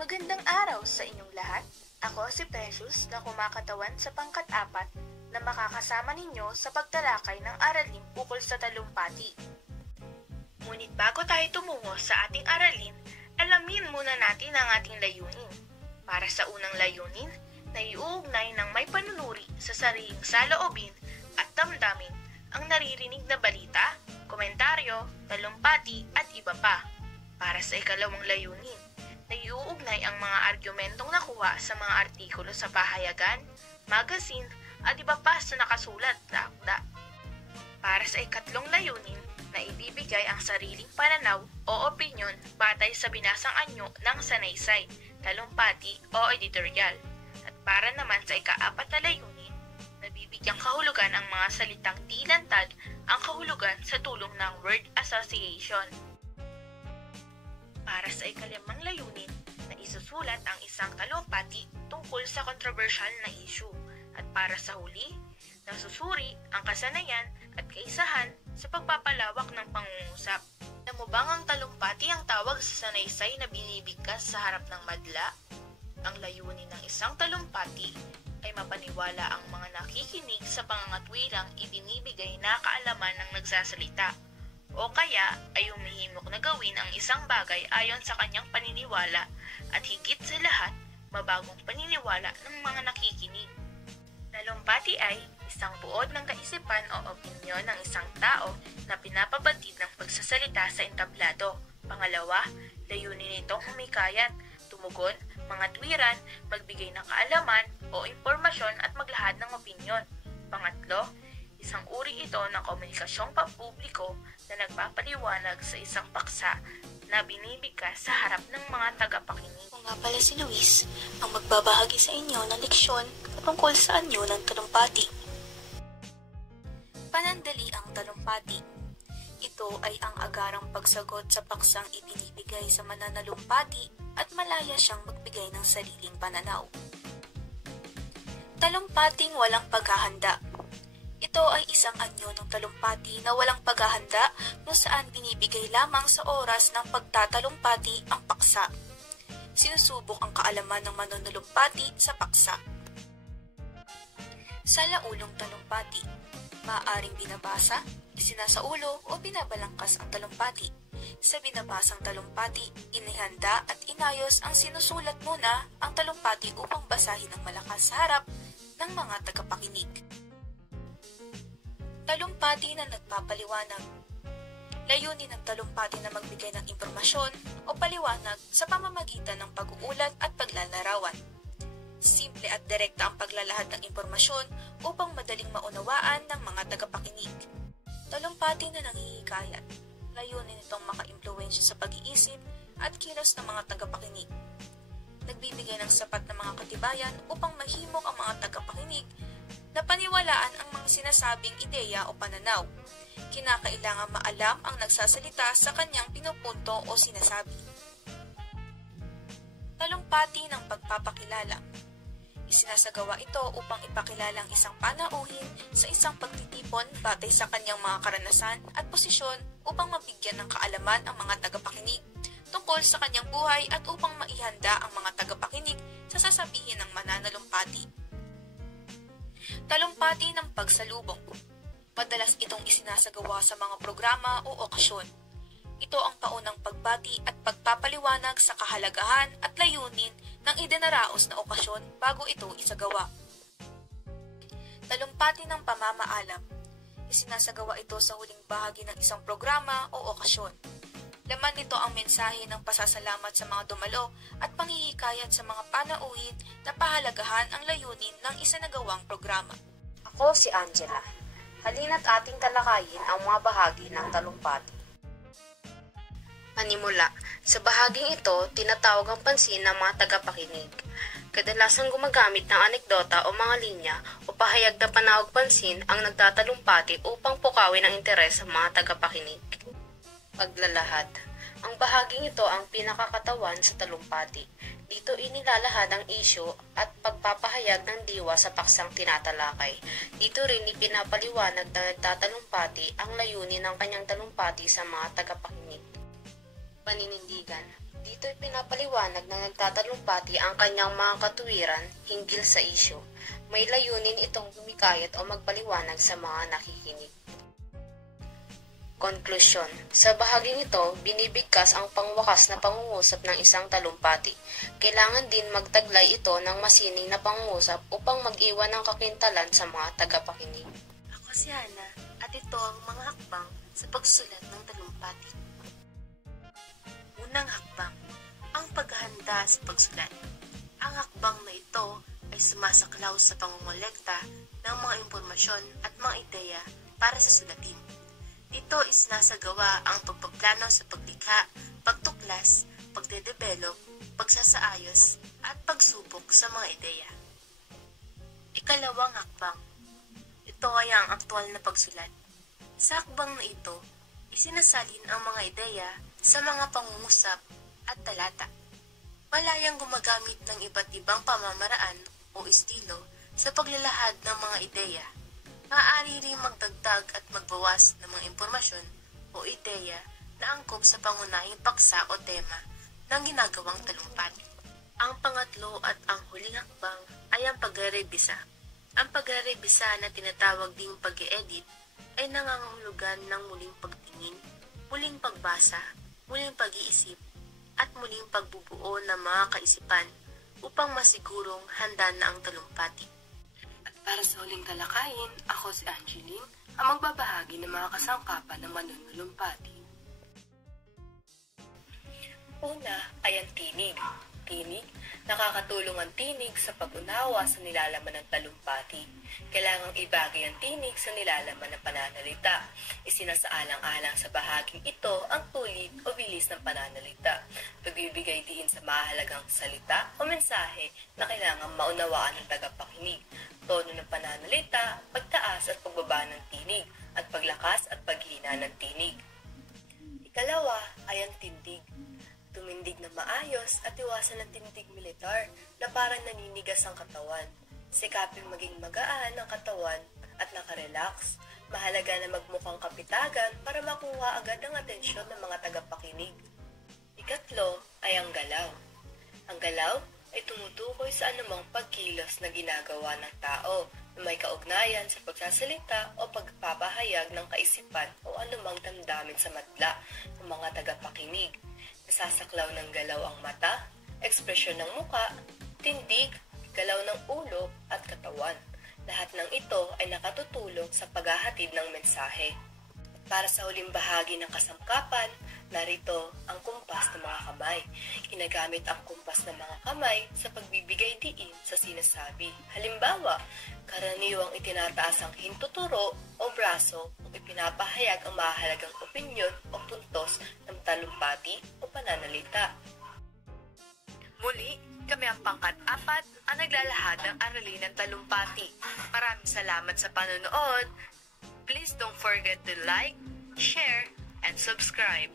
Magandang araw sa inyong lahat. Ako si Precious na kumakatawan sa pangkat-4 na makakasama ninyo sa pagtalakay ng aralin ukol sa talumpati. Ngunit bago tayo tumungo sa ating aralin, alamin muna natin ang ating layunin. Para sa unang layunin, na iuugnay ng may panunuri sa sariling saloobin at damdamin ang naririnig na balita, komentaryo, talumpati at iba pa. Para sa ikalawang layunin, na iuugnay ang mga argumentong nakuha sa mga artikulo sa pahayagan, magazine at iba pa sa nakasulat na akda. Para sa ikatlong layunin, na ibibigay ang sariling pananaw o opinyon batay sa binasang anyo ng sanaysay, talumpati o editorial. At para naman sa ika-4 na layunin, nabibigyang kahulugan ang mga salitang di lantad ang kahulugan sa tulong ng word association. Para sa ika-5 layunin, na isusulat ang isang talumpati tungkol sa kontrobersyal na issue. At para sa huli, nasusuri ang kasanayan at kaisahan sa pagpapalawak ng pangungusap. Alam mo bang ang talumpati ang tawag sa sanaysay na binibigkas sa harap ng madla? Ang layunin ng isang talumpati ay mapaniwala ang mga nakikinig sa pangangatwilang ibinibigay na kaalaman ng nagsasalita, o kaya ay humihimok na gawin ang isang bagay ayon sa kanyang paniniwala at higit sa lahat, mabagong paniniwala ng mga nakikinig. Talumpati ay isang buod ng kaisipan o opinyon ng isang tao na pinapabatid ng pagsasalita sa entablado. Pangalawa, layunin nitong humikayat, tumugon, mga tuwiran, magbigay ng kaalaman o impormasyon at maglahad ng opinyon. Pangatlo, isang uri ito ng komunikasyong pampubliko na nagpapaliwanag sa isang paksa na binibigkas sa harap ng mga tagapakinig. Ako nga pala si Luis, ang magbabahagi sa inyo ng leksyon tungkol sa anyo ng talumpati. Panandali ang talumpati. Ito ay ang agarang pagsagot sa paksang ibinibigay sa mananalumpati at malaya siyang magbigay ng sariling pananaw. Talumpating walang paghahanda. Ito ay isang anyo ng talumpati na walang paghahanda kung saan binibigay lamang sa oras ng pagtatalumpati ang paksa. Sinusubok ang kaalaman ng mananalumpati sa paksa. Sa laulong talumpati, maaaring binabasa, isinasaulo o binabalangkas ang talumpati. Sa binabasang talumpati, inihanda at inayos ang sinusulat muna ang talumpati upang basahin ng malakas sa harap ng mga tagapakinig. Talumpati na nagpapaliwanag. Layunin ng talumpati na magbigay ng impormasyon o paliwanag sa pamamagitan ng pag-uulat at paglalarawan. Simple at direkta ang paglalahad ng impormasyon upang madaling maunawaan ng mga tagapakinig. Talumpati na nanghihikayat. Layunin nitong maka-impluwensya sa pag-iisip at kilos ng mga tagapakinig. Nagbibigay ng sapat na mga katibayan upang mahimok ang mga tagapakinig na paniwalaan ang mga sinasabing ideya o pananaw. Kinakailangan maalam ang nagsasalita sa kanyang pinupunto o sinasabi. Talumpati ng pagpapakilala. Isinasagawa ito upang ipakilala ang isang panauhin sa isang pagtitipon batay sa kanyang mga karanasan at posisyon upang mabigyan ng kaalaman ang mga tagapakinig tungkol sa kanyang buhay at upang maihanda ang mga tagapakinig sa sasabihin ng mananalumpati. Talumpati ng pagsalubong. Madalas itong isinasagawa sa mga programa o okasyon. Ito ang paunang pagbati at pagpapaliwanag sa kahalagahan at layunin ng idinaraos na okasyon bago ito isagawa. Talumpati ng pamamaalam. Isinasagawa ito sa huling bahagi ng isang programa o okasyon. Laman nito ang mensahe ng pasasalamat sa mga dumalo at panghihikayat sa mga panauhin na pahalagahan ang layunin ng isinagawang programa. Ako si Angela. Halina't ating talakayin ang mga bahagi ng talumpati. Panimula. Sa bahaging ito, tinatawag ang pansin ng mga tagapakinig. Kadalasang gumagamit ng anekdota o mga linya o pahayag na panawag pansin ang nagtatalumpati upang pukawin ang interes ng mga tagapakinig. Paglalahad. Ang bahaging ito ang pinakakatawan sa talumpati. Dito inilalahad ang isyu at pagpapahayag ng diwa sa paksang tinatalakay. Dito rin ipinapaliwanag ng nagtatalumpati ang layunin ng kanyang talumpati sa mga tagapakinig. Paninindigan. Dito'y pinapaliwanag na nagtatalumpati ang kanyang mga katuwiran hinggil sa isyu. May layunin itong humikayat o magpaliwanag sa mga nakikinig. Konklusyon. Sa bahaging ito, binibigkas ang pangwakas na pangungusap ng isang talumpati. Kailangan din magtaglay ito ng masining na pangungusap upang mag-iwan ng kakintalan sa mga tagapakinig. Ako si Hana at ito ang mga hakbang sa pagsulat ng talumpati. Unang hakbang, ang paghahanda sa pagsulat. Ang hakbang na ito ay sumasaklaw sa pangungolekta ng mga impormasyon at mga ideya para sa sulatin. Dito isinasagawa ang pagpaplano sa paglikha, pagtuklas, pagdedevelop, pagsasaayos, at pagsubok sa mga ideya. Ikalawang hakbang. Ito ay ang aktwal na pagsulat. Sa hakbang na ito, isinasalin ang mga ideya sa mga pangungusap at talata. Malayang gumagamit ng iba't ibang pamamaraan o estilo sa paglalahad ng mga ideya. Maaari ring magdagdag at magbawas ng mga impormasyon o ideya na angkop sa pangunahing paksa o tema ng ginagawang talumpati. Ang pangatlo at ang huling hakbang ay ang pagre-rebisa. Ang pagre-rebisa na tinatawag ding pag-e-edit ay nangangahulugan ng muling pagtingin, muling pagbasa, muling pag-iisip, at muling pagbubuo ng mga kaisipan upang masigurong handa na ang talumpati. Para sa huling talakayin, ako si Angeline, ang magbabahagi ng mga kasangkapan ng manunulumpati. Una ay ang tinig. Tinig, nakakatulong ang tinig sa pag-unawa sa nilalaman ng talumpati. Kailangang ibagay ang tinig sa nilalaman ng pananalita. Isinasaalang-alang sa bahaging ito ang tulig o bilis ng pananalita. Pagbibigay diin sa mahalagang salita o mensahe na kailangang maunawaan ng tagapakinig. Tono ng pananalita, pagtaas at pagbaba ng tinig, at paglakas at paghina ng tinig. Ikalawa ay ang tindig. Tumindig na maayos at iwasan ng tindig militar na parang naninigas ang katawan. Sikaping maging magaan ang katawan at nakarelax. Mahalaga na magmukhang kapitagan para makuha agad ang atensyon ng mga tagapakinig. Ikatlo ay ang galaw. Ang galaw ay tumutukoy sa anumang pagkilos na ginagawa ng tao na may kaugnayan sa pagsasalita o pagpapahayag ng kaisipan o anumang damdamin sa madla ng mga tagapakinig. Nasasaklaw ng galaw ang mata, ekspresyon ng muka, tindig, galaw ng ulo at katawan. Lahat ng ito ay nakatutulong sa paghahatid ng mensahe. Para sa huling bahagi ng kasangkapan, narito ang kumpas ng mga kamay. Ginagamit ang kumpas ng mga kamay sa pagbibigay diin sa sinasabi. Halimbawa, karaniwang itinataas ang hintuturo o braso kung ipinapahayag ang mahalagang opinyon o puntos ng talumpati o pananalita. Muli, kami ang pangkat-apat ang naglalahad ng aralin ng talumpati. Maraming salamat sa panonood. Please don't forget to like, share, and subscribe.